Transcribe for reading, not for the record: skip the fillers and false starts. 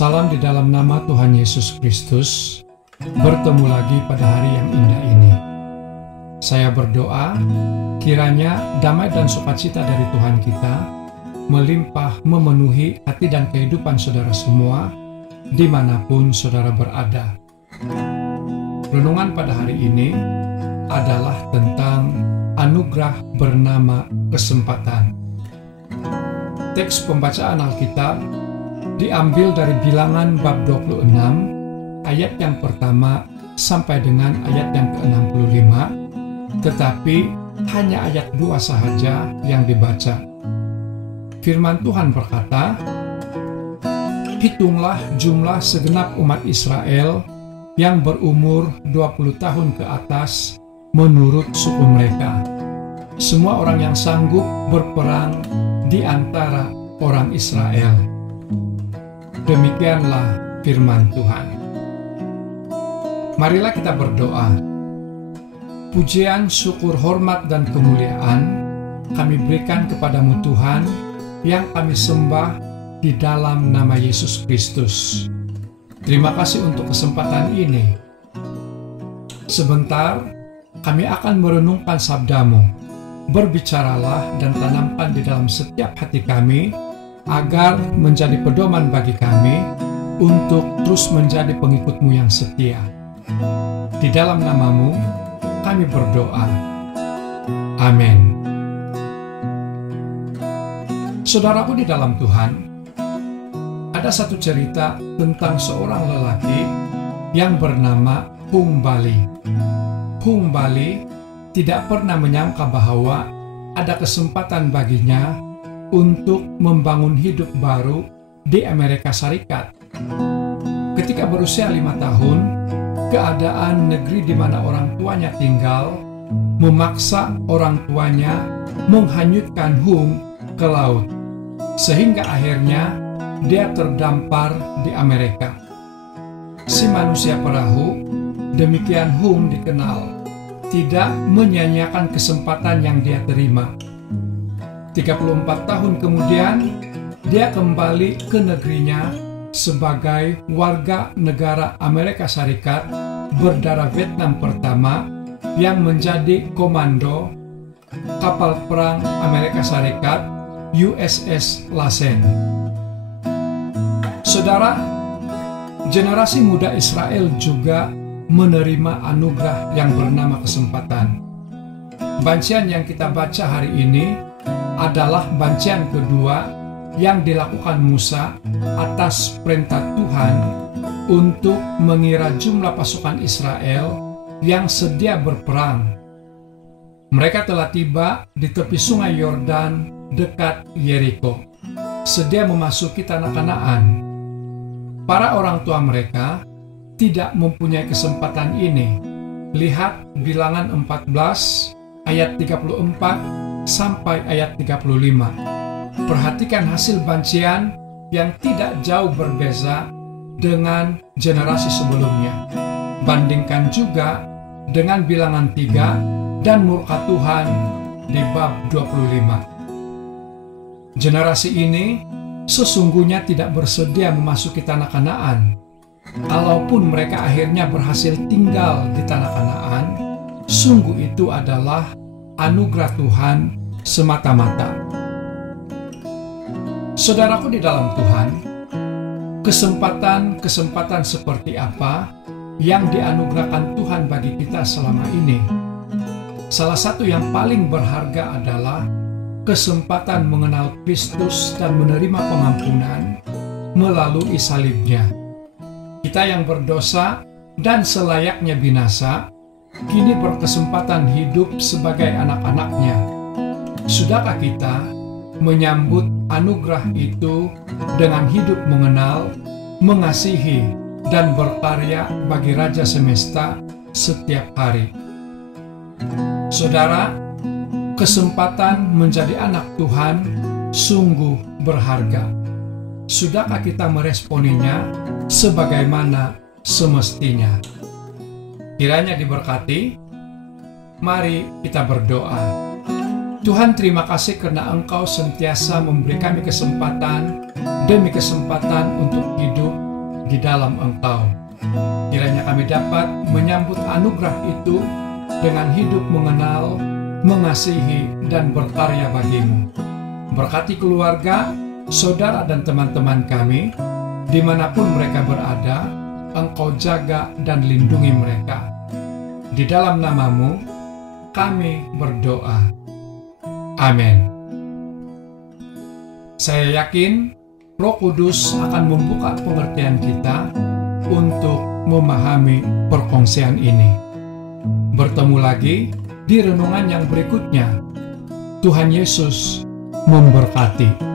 Salam di dalam nama Tuhan Yesus Kristus. Bertemu lagi pada hari yang indah ini. Saya berdoa, kiranya damai dan sukacita dari Tuhan kita melimpah memenuhi hati dan kehidupan saudara semua, dimanapun saudara berada. Renungan pada hari ini adalah tentang anugerah bernama kesempatan. Teks pembacaan Alkitab diambil dari Bilangan bab 26, ayat yang pertama sampai dengan ayat yang ke-65, tetapi hanya ayat 2 sahaja yang dibaca. Firman Tuhan berkata, "Hitunglah jumlah segenap umat Israel yang berumur 20 tahun ke atas menurut suku mereka, semua orang yang sanggup berperang di antara orang Israel." Demikianlah firman Tuhan. Marilah kita berdoa. Pujian, syukur, hormat, dan kemuliaan kami berikan kepadamu Tuhan, yang kami sembah di dalam nama Yesus Kristus. Terima kasih untuk kesempatan ini. Sebentar, kami akan merenungkan sabdamu. Berbicaralah dan tanamkan di dalam setiap hati kami, agar menjadi pedoman bagi kami untuk terus menjadi pengikut-Mu yang setia. Di dalam nama-Mu kami berdoa. Amin. Saudaraku di dalam Tuhan, ada satu cerita tentang seorang lelaki yang bernama Hung Bali. Hung Bali tidak pernah menyangka bahwa ada kesempatan baginya untuk membangun hidup baru di Amerika Serikat. Ketika berusia 5 tahun, keadaan negeri di mana orang tuanya tinggal memaksa orang tuanya menghanyutkan Hung ke laut, sehingga akhirnya dia terdampar di Amerika. Si manusia perahu, demikian Hung dikenal, tidak menyia-nyiakan kesempatan yang dia terima. 34 tahun kemudian, dia kembali ke negerinya sebagai warga negara Amerika Serikat berdarah Vietnam pertama yang menjadi komando kapal perang Amerika Serikat USS Lassen. Saudara, generasi muda Israel juga menerima anugerah yang bernama kesempatan. Bacaan yang kita baca hari ini adalah bacaan kedua yang dilakukan Musa atas perintah Tuhan untuk mengira jumlah pasukan Israel yang sedia berperang. Mereka telah tiba di tepi sungai Yordan dekat Yeriko, sedia memasuki tanah Kanaan. Para orang tua mereka tidak mempunyai kesempatan ini. Lihat Bilangan 14 ayat 34 sampai ayat 35. Perhatikan hasil bancian yang tidak jauh berbeza dengan generasi sebelumnya. Bandingkan juga dengan Bilangan 3 dan murka Tuhan di bab 25. Generasi ini sesungguhnya tidak bersedia memasuki tanah Kanaan. Kalaupun mereka akhirnya berhasil tinggal di tanah Kanaan, sungguh itu adalah anugerah Tuhan semata-mata. Saudaraku di dalam Tuhan, kesempatan-kesempatan seperti apa yang dianugerahkan Tuhan bagi kita selama ini? Salah satu yang paling berharga adalah kesempatan mengenal Kristus dan menerima pengampunan melalui salibnya. Kita yang berdosa dan selayaknya binasa, kini berkesempatan hidup sebagai anak-anaknya. Sudahkah kita menyambut anugerah itu dengan hidup mengenal, mengasihi, dan berkarya bagi Raja Semesta setiap hari? Saudara, kesempatan menjadi anak Tuhan sungguh berharga. Sudahkah kita meresponinya sebagaimana semestinya? Kiranya diberkati. Mari kita berdoa. Tuhan, terima kasih karena Engkau sentiasa memberi kami kesempatan demi kesempatan untuk hidup di dalam Engkau. Kiranya kami dapat menyambut anugerah itu dengan hidup mengenal, mengasihi, dan berkarya bagi-Mu. Berkati keluarga, saudara, dan teman-teman kami, dimanapun mereka berada, Engkau jaga dan lindungi mereka. Di dalam nama-Mu, kami berdoa. Amin. Saya yakin Roh Kudus akan membuka pengertian kita untuk memahami perkongsian ini. Bertemu lagi di renungan yang berikutnya. Tuhan Yesus memberkati.